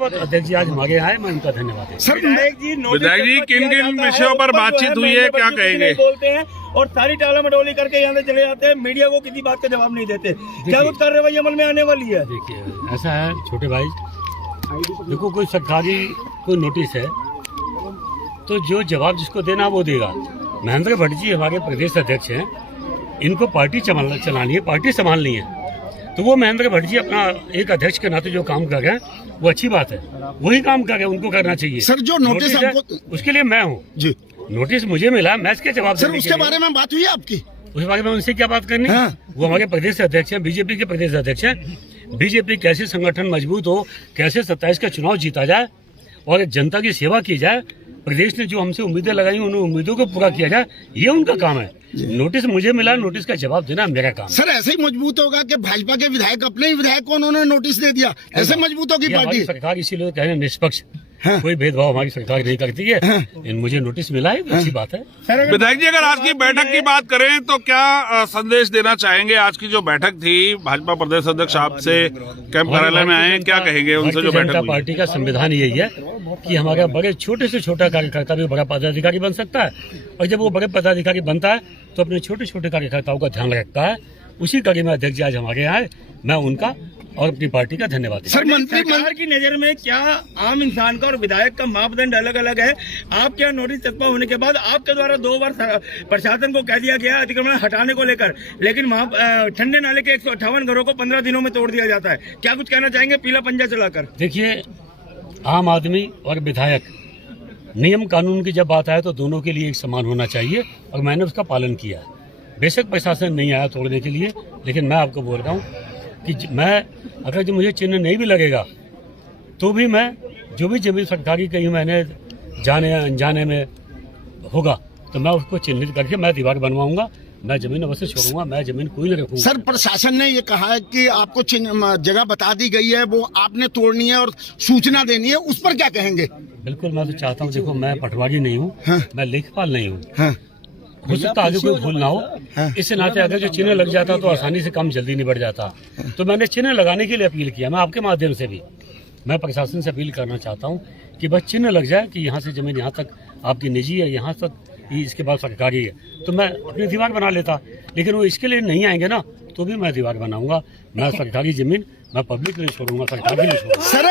अध्यक्ष जी आज हमारे यहाँ आए, मैं उनका धन्यवाद देता हूं। विधायक जी किन किन विषयों पर बातचीत हुई है, क्या कहेंगे? बोलते हैं और सारी टाला मटोली करके यहाँ से चले जाते हैं, मीडिया को किसी बात का जवाब नहीं देते। क्या कुछ कार्रवाई अमल में आने वाली है? देखिए ऐसा है छोटे भाई, देखो कोई सरकारी कोई नोटिस है तो जो जवाब जिसको देना वो देगा। महेंद्र भट्ट जी हमारे प्रदेश अध्यक्ष हैं, इनको पार्टी चलानी है, पार्टी संभालनी है, तो वो महेंद्र भट्ट जी अपना एक अध्यक्ष के नाते जो काम कर रहे हैं वो अच्छी बात है, वही काम कर रहे हैं, उनको करना चाहिए। सर जो नोटिस है आपको उसके लिए मैं हूँ जी, नोटिस मुझे मिला, मैं इसके जवाब सर उसके बारे में बात हुई है आपकी? उस बारे में उनसे क्या बात करनी? हाँ। वो हमारे प्रदेश अध्यक्ष हैं, बीजेपी के प्रदेश अध्यक्ष हैं। बीजेपी कैसे संगठन मजबूत हो, कैसे 27 का चुनाव जीता जाए और जनता की सेवा की जाए, प्रदेश ने जो हमसे उम्मीदें लगाई उन उम्मीदों को पूरा किया जाए, ये उनका काम है। नोटिस मुझे मिला, नोटिस का जवाब देना मेरा काम। सर ऐसे ही मजबूत होगा कि भाजपा के विधायक अपने ही विधायक को उन्होंने नोटिस दे दिया, ऐसे मजबूत होगी पार्टी? सरकार इसीलिए कह रहे हैं निष्पक्ष, हाँ। कोई भेदभाव हमारी सरकार नहीं करती है। हाँ। मुझे नोटिस मिला है, अच्छी बात है। विधायक जी अगर आज की बैठक की बात करें तो क्या संदेश देना चाहेंगे? आज की जो बैठक थी, भाजपा प्रदेश अध्यक्ष आपसे कैंप कार्यालय में आए, क्या कहेंगे उनसे जो बैठक हुई? पार्टी का संविधान यही है कि हमारा बड़े छोटे से छोटा कार्यकर्ता भी बड़ा पदाधिकारी बन सकता है, और जब वो बड़े पदाधिकारी बनता है तो अपने छोटे छोटे कार्यकर्ताओं का ध्यान रखता है। उसी कड़ी में अध्यक्ष जी आज हमारे यहाँ आए, मैं उनका और अपनी पार्टी का धन्यवाद देता हूं। सरकार की नजर में क्या आम इंसान का और विधायक का मापदंड अलग अलग है? आपके यहाँ नोटिस चस्पा होने के बाद आपके द्वारा 2 बार प्रशासन को कह दिया गया अतिक्रमण हटाने को लेकर, लेकिन वहाँ ठंडे नाले के 158 घरों को 15 दिनों में तोड़ दिया जाता है। क्या कुछ कहना चाहेंगे पीला पंजा चलाकर? देखिए आम आदमी और विधायक, नियम कानून की जब बात आए तो दोनों के लिए एक समान होना चाहिए, और मैंने उसका पालन किया है। बेशक प्रशासन नहीं आया तोड़ने के लिए, लेकिन मैं आपको बोल रहा हूँ कि मैं अगर जो मुझे चिन्ह नहीं भी लगेगा तो भी मैं जो भी जमीन सरकारी कहीं मैंने जाने अनजाने में होगा तो मैं उसको चिन्हित करके मैं दीवार बनवाऊंगा। मैं जमीन अवश्य छोड़ूंगा, मैं जमीन कोई नहीं रखूंगा। सर प्रशासन ने ये कहा है कि आपको जगह बता दी गई है, वो आपने तोड़नी है और सूचना देनी है, उस पर क्या कहेंगे? बिल्कुल, मैं तो चाहता हूँ, देखो मैं पटवारी नहीं हूँ, हाँ। मैं लेखपाल नहीं हूँ, हाँ। हो सकता आगे कोई भूल ना हो, हाँ। इससे नाते अगर जो चिन्ह लग जाता तो आसानी से काम जल्दी निबट जाता। तो मैंने चिन्ह लगाने के लिए अपील किया। मैं आपके माध्यम से भी मैं प्रशासन से अपील करना चाहता हूँ कि बस चिन्ह लग जाए कि यहाँ से जमीन यहाँ तक आपकी निजी है, यहाँ तक इसके बाद सरकारी है, तो मैं अपनी दीवार बना लेता। लेकिन वो इसके लिए नहीं आएंगे ना, तो भी मैं दीवार बनाऊंगा। मैं सरकारी जमीन मैं पब्लिक नहीं छोड़ूंगा, सरकारी नहीं छोड़ूंगा। सर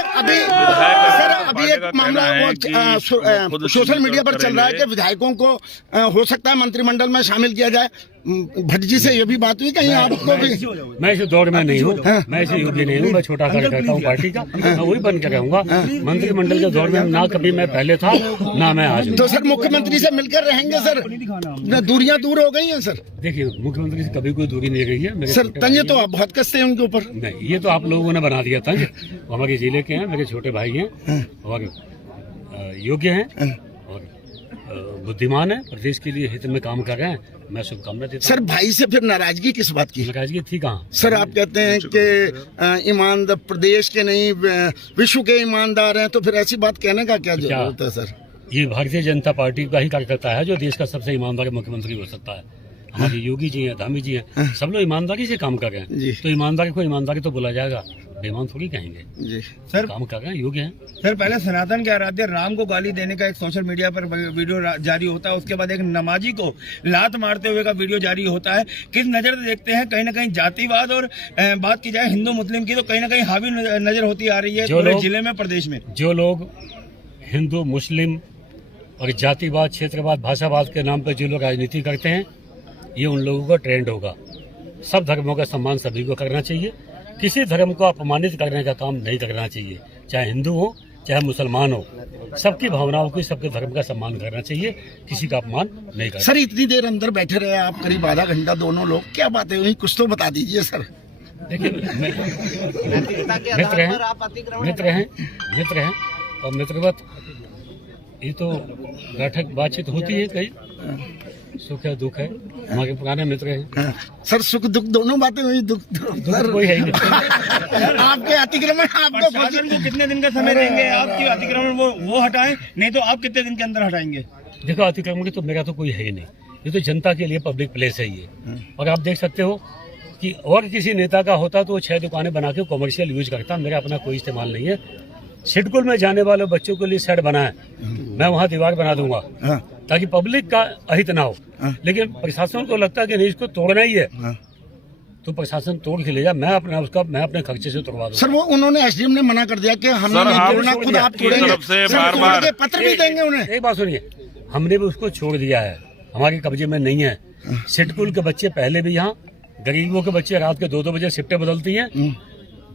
अभी एक मामला सोशल मीडिया पर चल रहा है कि विधायकों को हो सकता है मंत्रिमंडल में शामिल किया जाए। भट्ट जी से ये भी बात हुई कहीं आपको भी? मैं इस दौर में नहीं हूँ, मैं इसे योग्य नहीं हूँ, मैं छोटा कार्यकर्ता हूँ पार्टी का, मैं वही बन के रहूंगा। मंत्रिमंडल के दौर में ना कभी मैं पहले था ना मैं आज हूँ। तो सर मुख्यमंत्री से मिलकर रहेंगे सर? दूरियां दूर हो गई हैं सर? देखिए मुख्यमंत्री से कभी कोई दूरी नहीं रही है सर। तंज तो आप बहुत कसते हैं उनके ऊपर। नहीं, ये तो आप लोगों ने बना दिया तंज। हमारे जिले के हैं, मेरे छोटे भाई हैं और योग्य हैं और बुद्धिमान है, प्रदेश के लिए हित में काम कर रहे हैं। मैं शुभकामना देता हूं। सर भाई से फिर नाराजगी किस बात की? नाराजगी थी कहाँ? सर आप कहते हैं कि ईमानदार प्रदेश के नहीं विश्व के ईमानदार हैं, तो फिर ऐसी बात कहने का क्या जरूरत है सर? ये भारतीय जनता पार्टी का ही कार्यकर्ता है जो देश का सबसे ईमानदार मुख्यमंत्री हो सकता है। हमारे योगी जी हैं, धामी जी हैं, सब लोग ईमानदारी से काम कर रहे हैं। तो ईमानदारी को ईमानदारी तो बोला जाएगा, बेईमान थोड़ी कहेंगे जी। सर काम कर रहे हैं, योग्य हैं। सर पहले सनातन के आराध्य राम को गाली देने का एक सोशल मीडिया पर वीडियो जारी होता है, उसके बाद एक नमाजी को लात मारते हुए का वीडियो जारी होता है। किस नजर से देखते हैं? कहीं ना कहीं जातिवाद और बात की जाए हिंदू मुस्लिम की तो कहीं ना कहीं हावी नजर होती आ रही है पूरे जिले में, प्रदेश में। जो लोग हिंदू मुस्लिम और जातिवाद, क्षेत्रवाद, भाषावाद के नाम पर जो लोग राजनीति करते हैं, ये उन लोगों का ट्रेंड होगा। सब धर्मों का सम्मान सभी को करना चाहिए, किसी धर्म को अपमानित करने का काम नहीं करना चाहिए, चाहे हिंदू हो चाहे मुसलमान हो। सबकी भावनाओं की, सबके धर्म का सम्मान करना चाहिए, किसी का अपमान नहीं करना। सर इतनी देर अंदर बैठे रहे आप, करीब आधा घंटा, दोनों लोग, क्या बातें हुई कुछ तो बता दीजिए सर। देखिए मित्र हैं और मित्रवत ये तो बैठक बातचीत होती है, कहीं सुख है दुख है, हमारे पुराने मित्र हैं। सर सुख दुख दोनों बातें हुई, दुख कोई है ही नहीं। आपके अतिक्रमण आपको प्रशासन को कितने दिन का समय देंगे? आपकी अतिक्रमण वो हटाएं, नहीं तो आप कितने दिन के अंदर हटाएंगे? देखो अतिक्रमण की तो मेरा तो कोई है ही नहीं, ये तो जनता के लिए पब्लिक प्लेस है ये। और आप देख सकते हो कि और किसी नेता का होता तो वो 6 दुकानें बना के कॉमर्शियल यूज करता, मेरा अपना कोई इस्तेमाल नहीं है। सिडकुल में जाने वाले बच्चों के लिए शेड बना है, मैं वहाँ दीवार बना दूंगा हाँ, ताकि पब्लिक का अहित ना हो। हाँ। लेकिन प्रशासन को लगता है कि नहीं, इसको तोड़ना ही है, हाँ। तो प्रशासन तोड़ के ले जा, मैं अपने खर्चे से तोड़वा दूंगा। सर वो उन्होंने एसडीएम ने मना कर दिया कि हमने सर, नहीं आप तोड़ना, खुद आप की तोड़ेंगे। तरफ से सर, बार-बार- तोड़ के पत्र भी देंगे उन्हें। एक बात सुनिए, हमने भी उसको छोड़ दिया है, हमारे कब्जे में नहीं है। सिडकुल के बच्चे पहले भी यहाँ, गरीबों के बच्चे रात के 2-2 बजे शिफ्टें बदलती हैं।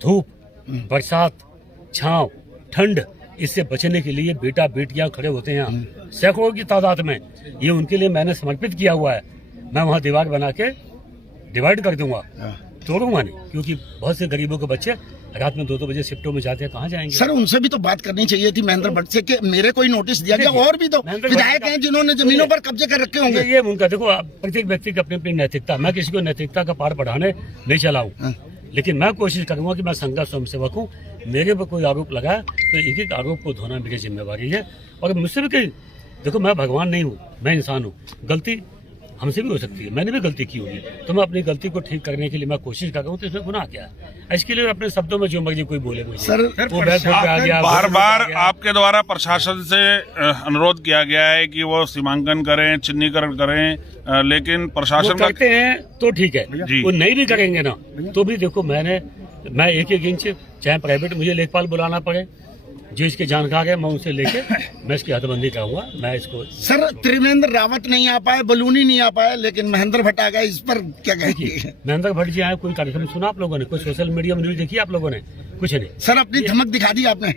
धूप, बरसात, छांव, ठंड, इससे बचने के लिए बेटा बेटियां खड़े होते हैं यहाँ सैकड़ों की तादाद में। ये उनके लिए मैंने समर्पित किया हुआ है। मैं वहाँ दीवार बना के डिवाइड कर दूंगा, तोड़ूंगा नहीं, क्योंकि बहुत से गरीबों के बच्चे रात में 2-2 बजे शिफ्टों में जाते हैं, कहाँ जाएंगे। सर उनसे भी तो बात करनी चाहिए थी महेंद्र भट्ट से कि मेरे कोई नोटिस दिया गया। और भी तो महेंद्र विधायक भट्ट हैं जिन्होंने जमीनों पर कब्जे कर रखे होंगे। ये उनका देखो, प्रत्येक व्यक्ति की अपनी अपनी नैतिकता, मैं किसी को नैतिकता का पाठ पढ़ाने नहीं चला हूँ, लेकिन मैं कोशिश करूंगा कि मैं संघ स्वयंसेवक हूँ, मेरे पर कोई आरोप लगा तो एक एक आरोप को धोना मेरी जिम्मेवारी है। और मुझसे भी कहीं, देखो मैं भगवान नहीं हूँ, मैं इंसान हूँ, गलती हमसे भी हो सकती है, मैंने भी गलती की होगी, तो मैं अपनी गलती को ठीक करने के लिए मैं कोशिश कर रहा हूँ। तो इसमें गुनाह क्या है? इसके लिए अपने शब्दों में जो मर्जी कोई बोले मुझे, सर, वो बैठ पे आ गया, बार बार आ गया। आपके द्वारा प्रशासन से अनुरोध किया गया है कि वो सीमांकन करें, चिन्हीकरण करें, लेकिन वो प्रशासन का करते हैं तो ठीक है, जी। वो नहीं भी करेंगे ना तो भी देखो, मैं एक इंच, चाहे प्राइवेट मुझे लेखपाल बुलाना पड़े, जो इसके जानकार है, मैं उनसे लेके मैं इसकी हदबंदी करूंगा। मैं इसको सर त्रिवेंद्र रावत नहीं आ पाए, बलूनी नहीं आ पाए, लेकिन महेंद्र भट्ट आ गए, इस पर क्या कहेंगे? महेंद्र भट्ट जी आए, कोई कार्यक्रम सुना आप लोगों ने? कोई सोशल मीडिया में न्यूज देखी आप लोगों ने? कुछ नहीं, सर अपनी धमक दिखा दी आपने।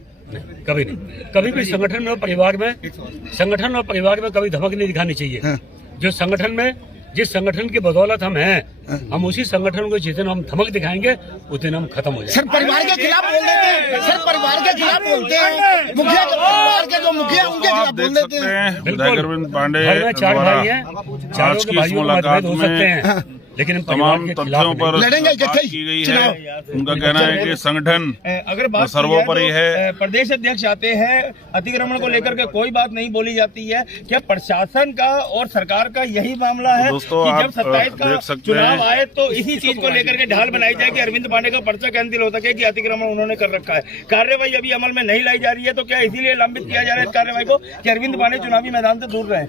कभी नहीं। कभी भी संगठन में और परिवार में कभी धमक नहीं दिखानी चाहिए। हाँ। जो संगठन में, जिस संगठन की बदौलत हम हैं, हम उसी संगठन को जिस दिन हम धमक दिखाएंगे उस दिन हम खत्म हो जाएंगे। सर परिवार के खिलाफ बोल देते हैं, सर परिवार के खिलाफ बोलते हैं, मुखिया के परिवार के जो मुखिया उनके आप खिलाफ देख बोल देते सकते हैं। हैं विधायक अरविंद पांडे घर में 4 द्वारा भाई हैं, चारों आज के की इस भाइयों में मुलाकात मतभेद हो सकते में हैं, लेकिन हम तमाम परिवार के तथ्यों खिलाफ पर लड़ेंगे बात इकट्ठे ही की गई चुनाव। है। उनका कहना है कि संगठन अगर बात सर्वोपरि है। प्रदेश अध्यक्ष आते हैं, अतिक्रमण को लेकर के कोई बात नहीं बोली जाती है। क्या प्रशासन का और सरकार का यही मामला है दोस्तों, कि आप जब 27 का देख सकते चुनाव हैं। आए तो इसी चीज को लेकर के ढाल बनाई जाए कि अरविंद पांडे का पर्चा कैंसिल हो सके कि अतिक्रमण उन्होंने कर रखा है। कार्यवाही अभी अमल में नहीं लाई जा रही है, तो क्या इसीलिए लंबित किया जा रहा है इस कार्यवाही को कि अरविंद पांडे चुनावी मैदान से दूर रहे?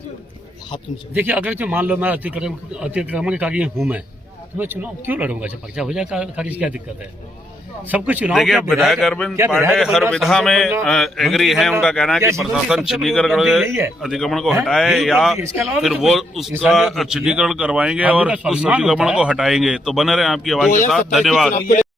देखिए, अगर जो मान लो मैं अतिक्रमणकारी हूँ मैं, तो मैं चुनाव क्यों लड़ूंगा? जब पर्चा हो जाए खारिज, क्या दिक्कत है? सब कुछ चुनाव। देखिए, विधायक अरविंद पांडे हर विधा में एग्री है। उनका कहना है कि प्रशासन चिन्हीकरण अतिक्रमण को हटाए या फिर वो उसका चिन्हीकरण करवाएंगे और उस अतिक्रमण को हटाएंगे। तो बने रहे आपकी आवाज के साथ। धन्यवाद।